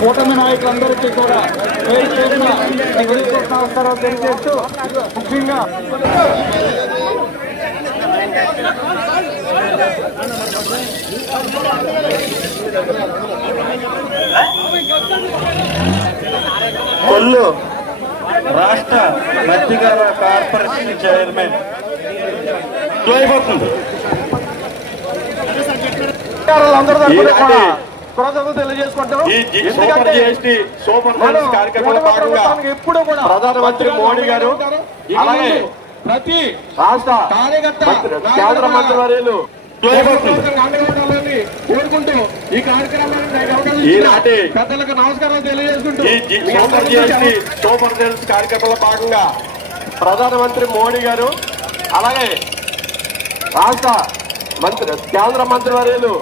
కూటమి నాయకులందరికీ కూడా నమస్కారం తెలియజేస్తూ ముఖ్యంగా కొల్లు రాష్ట్ర మత్స్యకార కార్పొరేషన్ చైర్మన్ తెలియజేసుకుంటాం. ఎప్పుడు కూడా ప్రధానమంత్రి మోడీ గారు అలాగే ప్రతి రాష్ట్ర కేంద్ర మంత్రి వర్యులు కోరుకుంటూ ఈ కార్యక్రమాన్ని పెద్దలకు నమస్కారాలు తెలియజేసుకుంటూ సూపర్ సెల్స్ కార్యక్రమంలో భాగంగా ప్రధానమంత్రి మోడీ గారు అలాగే రాష్ట్ర కేంద్ర మంత్రి వర్యులు